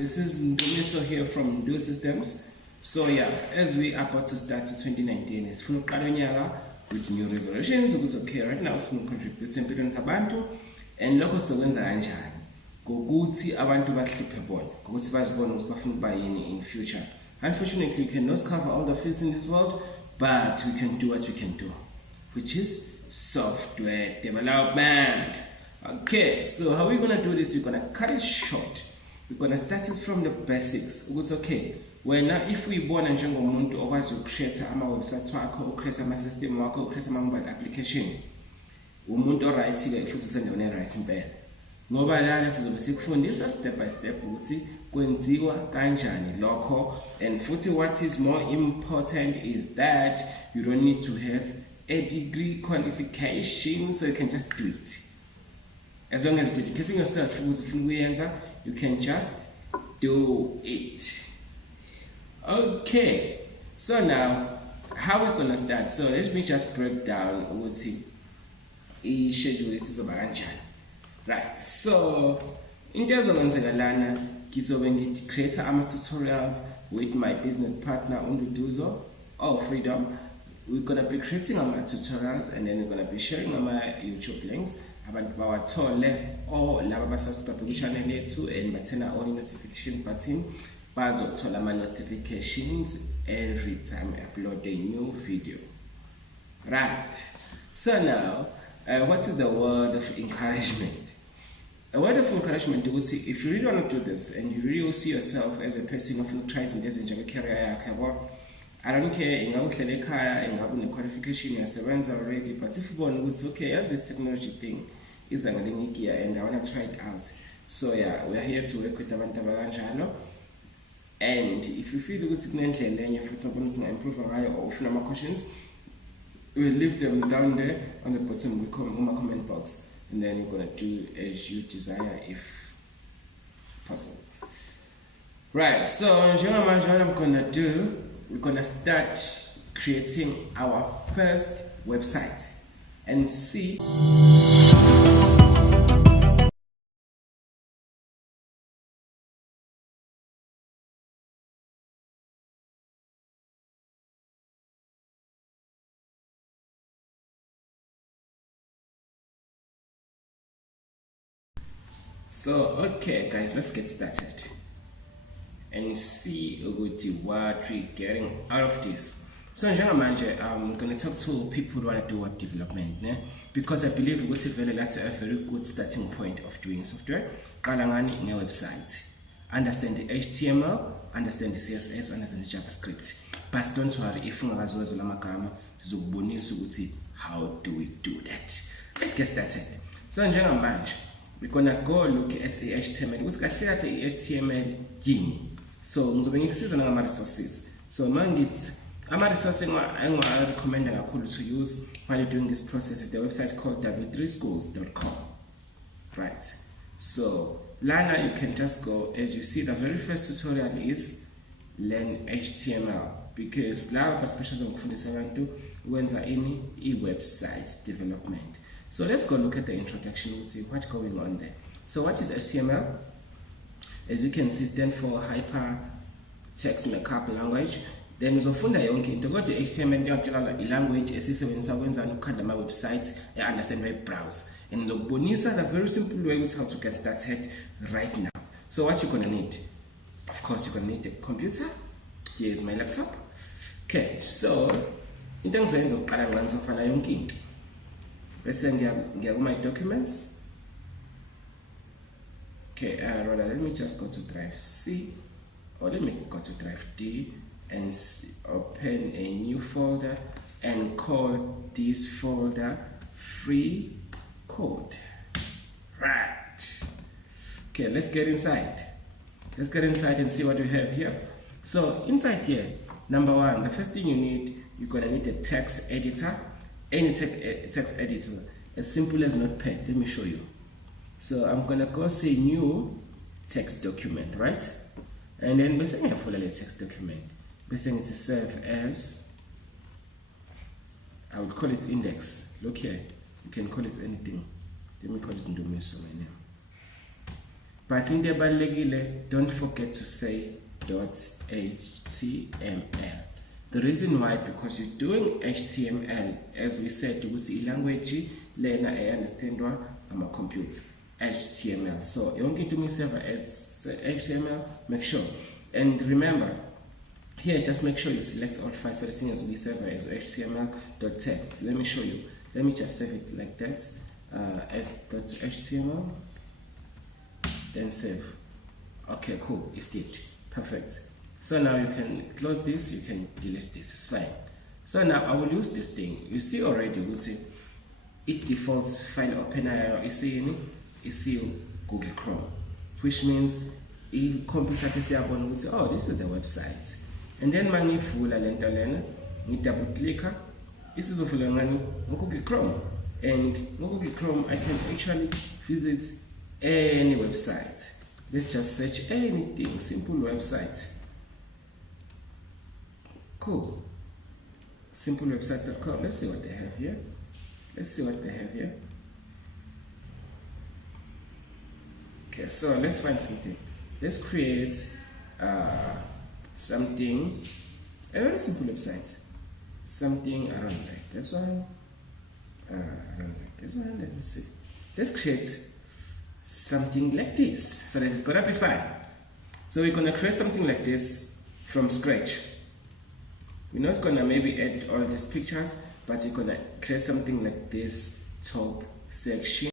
this is Ndu here from Intro Ndu Systems. So yeah, as we are about to start to 2019, it's funa ukuqala unyaka with new resolutions ukuthi okay right now ufuna ucontribute empilweni zabantu and lokho sizokwenza kanjani ngokuthi abantu bahliphe bona ngokuthi bazibone ukuthi bafuna ukuba yini in future. Unfortunately, we cannot cover all the fields in this world, but we can do what we can do, which is software development. Okay, so how are we gonna do this? We're gonna cut it short. We're gonna start it from the basics. It's okay. If we born and njengomuntu okwazi uku-create ama-websites wakho, uku-create ama-system wakho, uku-create ama-mobile application, umuntu o-right-ke futhi usende one-right impela. Ngoba lana sizobe sikufundisa step by step ukuthi kwenziwa kanjani lokho, and futhi what is more important is that you don't need to have a degree qualification, so you can just do it. As long as you're dedicating yourself you can just do it. Okay, so now how we're gonna start? So let me just break down what's the schedule is over. Right, so in terms of lana kizobe create tutorials with my business partner Unduduzo or Freedom. We're gonna be creating our tutorials and then we're gonna be sharing our YouTube links. Abantu bawathole or laba basubscribe ku-channel yethu and bathena on notification button bazothola ama-notifications every time I upload a new video. Right, so now what is the word of encouragement? A word of encouragement to say, if you really want to do this and you really see yourself as a person who tries and does enjoy career, I don't care, ingabuhlele ekhaya, ingabu ne-qualification yasebenza already, but if you want, it's okay, as this technology thing is a gear and I want to try it out. So yeah, we are here to work with abantu abanjalo. And if you feel ukuthi kunendlela enye futhi obona improve ngayo or ufuna ama-questions, we'll leave them down there on the bottom in my comment box. And then you're gonna do as you desire if possible. Right, so what I'm gonna do, we're gonna start creating our first website and see. So okay guys, let's get started and see what we're getting out of this. So I'm going to talk to people who want to do web development, because I believe that's a very good starting point of doing software. Kalangani in a website, understand the HTML, understand the CSS, understand the JavaScript. But don't worry, if you how do we do that? Let's get started. So we're gonna go look at the HTML. What's got here the HTML yini? So ngizobe ngikusiza ngama resources. So mangit ama resources I recommend to use while you're doing this process is the website called w3schools.com. Right. So lana you can just go, as you see the very first tutorial is learn HTML, because laba specials ngikufundisa abantu wenza ini website development. So let's go look at the introduction. We'll see what's going on there. So what is HTML? As you can see, stands for Hypertext Markup Language. Then uzofunda yonke into kodwa HTML iyakutshela language esisebenzisa ukwenza ukukhanda ama websites understand web browser. And ngizokubonisa the very simple way with how to get started right now. So what you're gonna need? Of course you're gonna need a computer. Here is my laptop. Okay, so into engizoyenza ukuqala ngani sofana yonke into. Let's send my documents. Okay, rather let me just go to drive C, or let me go to drive D and open a new folder and call this folder free code. Right. Okay, let's get inside. Let's get inside and see what we have here. So inside here, number one, the first thing you need, you're gonna need a text editor. Any text editor, as simple as Notepad. Let me show you. So I'm gonna go say new text document, right? And then we're saying a full text document. We're saying it's a save as, I would call it index. Look here, you can call it anything. Let me call it Ndu my name. but in the ebalulekile, don't forget to say .html. The reason why, because you're doing HTML, as we said, ukuthi language lena understandwa ama computer, HTML. So yonke into umyiseva as HTML, make sure. And remember, here just make sure you select all files so that as we save as HTML.text. Let me show you. Let me just save it like that, as .html, then save. Okay, cool, it's did. Perfect. So now you can close this, you can delete this, it's fine. So now I will use this thing. You see already, we'll see it defaults file opener, you see Google Chrome, which means computer oh, this is the website. And then mangivula lento lena, double click, this is Google Chrome. And Google Chrome I can actually visit any website. Let's just search anything, simple website. Cool. Simplewebsite.com. Let's see what they have here. Okay, so let's find something. Let's create something, a very simple website. Something around like this one. Around like this one. Let me see. Let's create something like this so that it's gonna be fine. So we're gonna create something like this from scratch. We're not gonna maybe add all these pictures, but we're gonna create something like this top section.